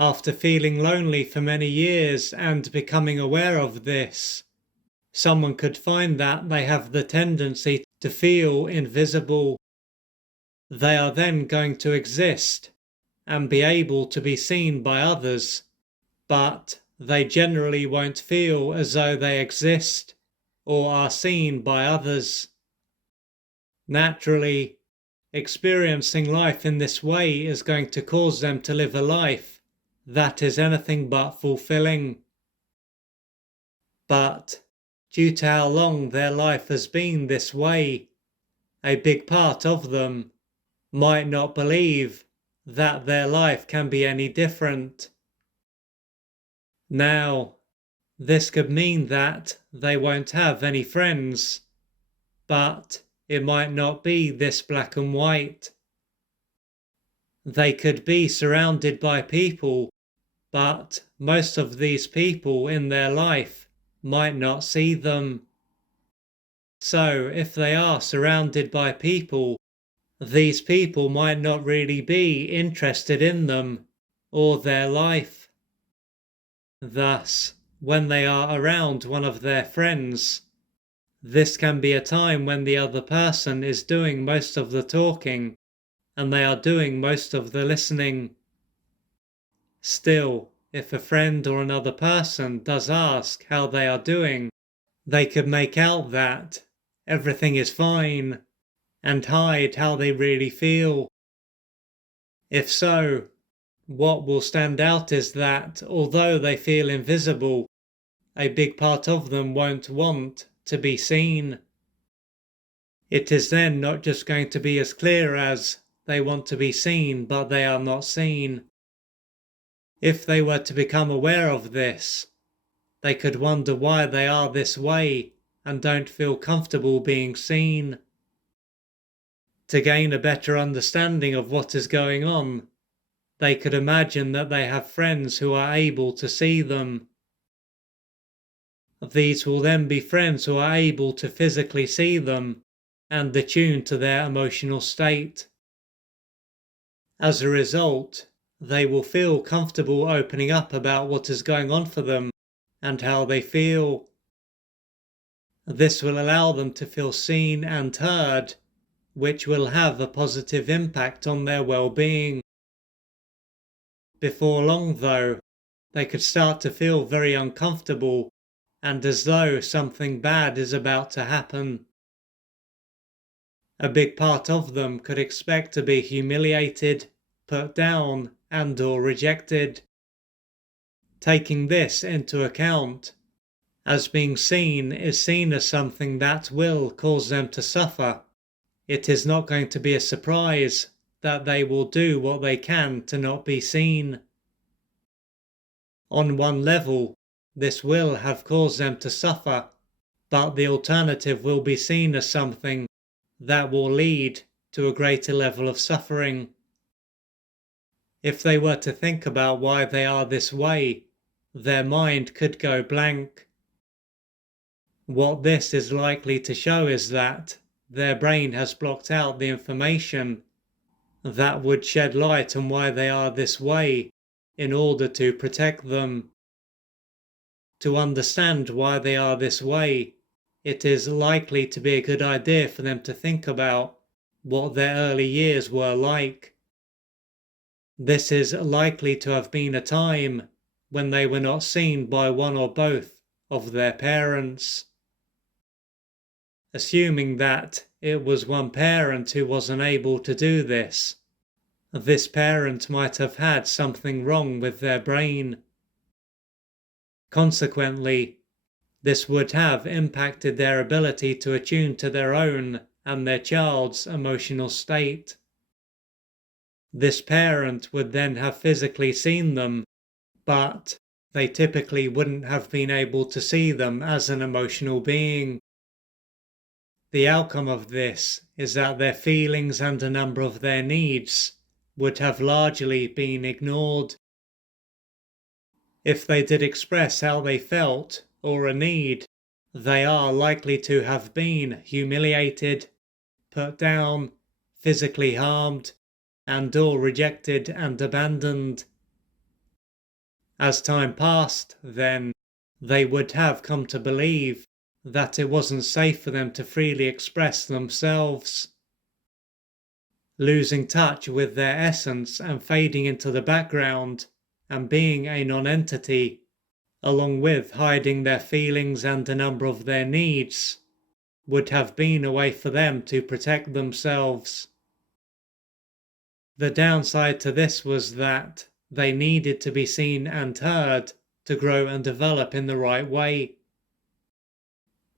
After feeling lonely for many years and becoming aware of this, someone could find that they have the tendency to feel invisible. They are then going to exist and be able to be seen by others, but they generally won't feel as though they exist or are seen by others. Naturally, experiencing life in this way is going to cause them to live a life that is anything but fulfilling. But due to how long their life has been this way, a big part of them might not believe that their life can be any different. Now, this could mean that they won't have any friends, but it might not be this black and white. They could be surrounded by people, but most of these people in their life might not see them. So if they are surrounded by people, these people might not really be interested in them or their life. Thus, when they are around one of their friends, this can be a time when the other person is doing most of the talking and they are doing most of the listening. Still, if a friend or another person does ask how they are doing, they could make out that everything is fine and hide how they really feel. If so, what will stand out is that although they feel invisible, a big part of them won't want to be seen. It is then not just going to be as clear as they want to be seen, but they are not seen. If they were to become aware of this, they could wonder why they are this way and don't feel comfortable being seen. To gain a better understanding of what is going on, they could imagine that they have friends who are able to see them. These will then be friends who are able to physically see them and attune to their emotional state. As a result, they will feel comfortable opening up about what is going on for them and how they feel. This will allow them to feel seen and heard, which will have a positive impact on their well-being. Before long, though, they could start to feel very uncomfortable and as though something bad is about to happen. A big part of them could expect to be humiliated, put down, and/or rejected. Taking this into account, as being seen is seen as something that will cause them to suffer, it is not going to be a surprise that they will do what they can to not be seen. On one level, this will have caused them to suffer, but the alternative will be seen as something that will lead to a greater level of suffering. If they were to think about why they are this way, their mind could go blank. What this is likely to show is that their brain has blocked out the information that would shed light on why they are this way in order to protect them. To understand why they are this way, it is likely to be a good idea for them to think about what their early years were like. This is likely to have been a time when they were not seen by one or both of their parents. Assuming that it was one parent who was unable to do this, this parent might have had something wrong with their brain. Consequently, this would have impacted their ability to attune to their own and their child's emotional state. This parent would then have physically seen them, but they typically wouldn't have been able to see them as an emotional being. The outcome of this is that their feelings and a number of their needs would have largely been ignored. If they did express how they felt or a need, they are likely to have been humiliated, put down, physically harmed, and/or rejected and abandoned. As time passed, then, they would have come to believe that it wasn't safe for them to freely express themselves. Losing touch with their essence and fading into the background and being a non-entity, along with hiding their feelings and a number of their needs, would have been a way for them to protect themselves. The downside to this was that they needed to be seen and heard to grow and develop in the right way.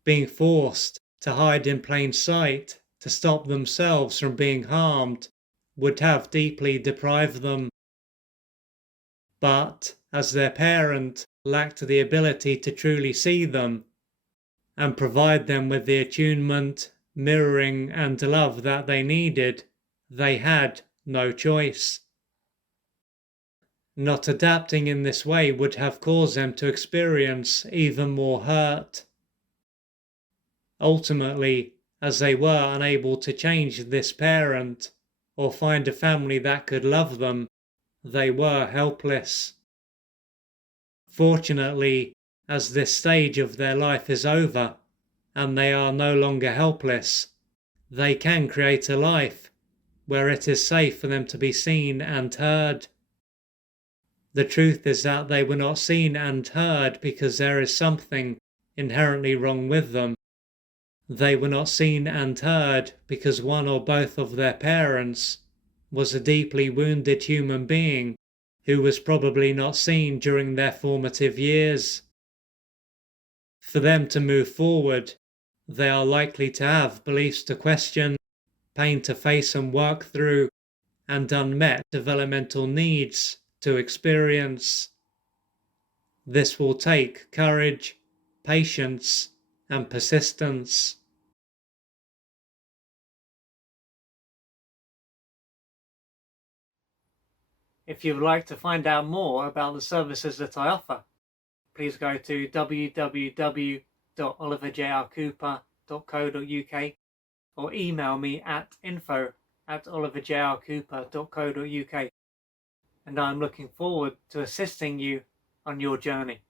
Being forced to hide in plain sight to stop themselves from being harmed would have deeply deprived them. But as their parent lacked the ability to truly see them and provide them with the attunement, mirroring, and love that they needed, they had no choice. Not adapting in this way would have caused them to experience even more hurt. Ultimately, as they were unable to change this parent or find a family that could love them, they were helpless. Fortunately, as this stage of their life is over and they are no longer helpless, they can create a life where it is safe for them to be seen and heard. The truth is that they were not seen and heard because there is something inherently wrong with them. They were not seen and heard because one or both of their parents was a deeply wounded human being who was probably not seen during their formative years. For them to move forward, they are likely to have beliefs to question, pain to face and work through, and unmet developmental needs to experience. This will take courage, patience, and persistence. If you would like to find out more about the services that I offer, please go to www.oliverjrcooper.co.uk or email me at info@oliverjrcooper.co.uk, and I'm looking forward to assisting you on your journey.